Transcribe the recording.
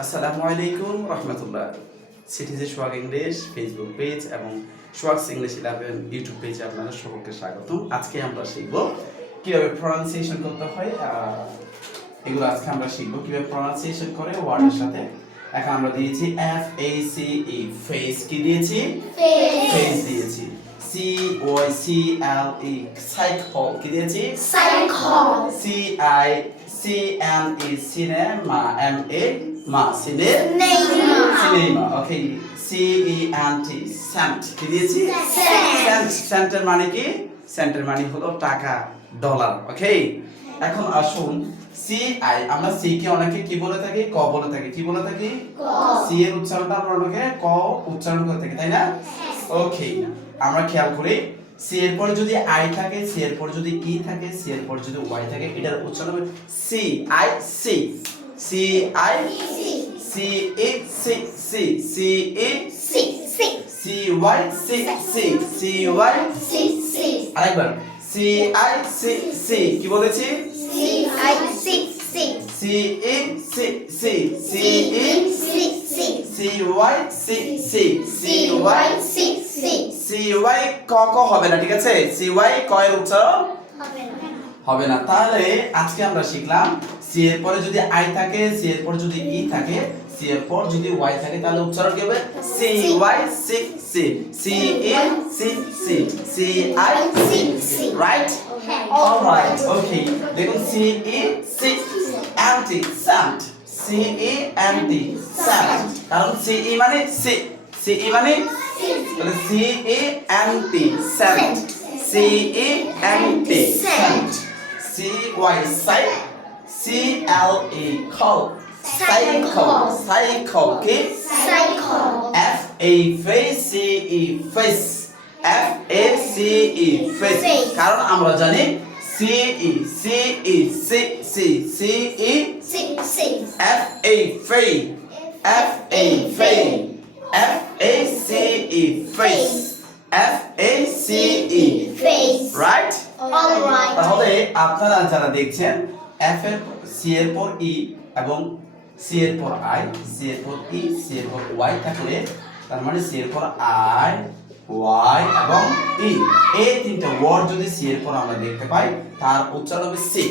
আসসালামু আলাইকুম রহমতুল্লাহ। সিটিজে সোহাগ English Facebook page এবং সোহাগস ইংলিশ 11 ইউটিউব পেজে আপনাদের সকলকে স্বাগতম। আজকে আমরা শিখব কিভাবে প্রনাউন্সিয়েশন করতে হয়। এগুলো আজকে আমরা শিখব কিভাবে প্রনাউন্সিয়েশন করে ওয়ার্ডের সাথে। এখন আমরা দিয়েছি F A C E face, কি দিয়েছি? ফেস দিয়েছি। C O C L E cycle, কি দিয়েছি? Cycle. C I C N E cinema, M A ma, cinema. Okay, C E N T cent, কি দিয়েছি? সেন্ট। সেন্টের মানে কি? সেন্টের মানে হলো টাকা, ডলার। ওকে, এখন আসুন সি আই, আমরা সি কে অনেকে কি বলে থাকি? ক বলে থাকি। কি বলে থাকি? সি এর উচ্চারণটা আমরা অনেকে ক উচ্চারণ করে থাকি, তাই না? ওকে, আমরা খেয়াল করি সি এর পর যদি আই থাকে, সি এর পর যদি ই থাকে, সি এর পর যদি ওয়াই থাকে, এটার উচ্চারণ হবে C I C. C I C E C C C E C C C Y C C C Y C C আরেকবার সি আই সি সি, কি বলেছি? C I C C C E C C C E C C C Y C C C Y C C C Y ক ক হবে না, ঠিক আছে? C Y ক এর উচ্চারণ হবে না। তাহলে আজকে আমরা শিখলাম সি এর পরে যদি আই থাকে, সি এর পর যদি ই থাকে, সি এর পর যদি ওয়াই থাকে, তাহলে উচ্চারণ কি হবে? C Y C C C E C C C I C C, right? Alright, okay. দেখুন C E C N T cent, C E N T cent, কারণ সি ই মানে সি, সি ই মানে তাহলে C E N T cent, C E N T cent. C Y cy, C L E cle, cycle, cycle, কি? Cycle. F A face, C E face, F A C E face, কারণ আমরা জানি C E C E C C C E C C F A ফে, F A ফে, F A C E face, F A C E face. Right? Alright. তাহলে আপনারা যারা দেখছেন F এর সি এর পর ই এবং সি এর পর আই, সি এর পর ই, সি এর পর ওয়াই থাকলে তার মানে সি এর পর আই, ওয়াই এবং ই, এই তিনটা ওয়ার্ড যদি সি এর পর আমরা দেখতে পাই, তার উচ্চারণ হবে সি।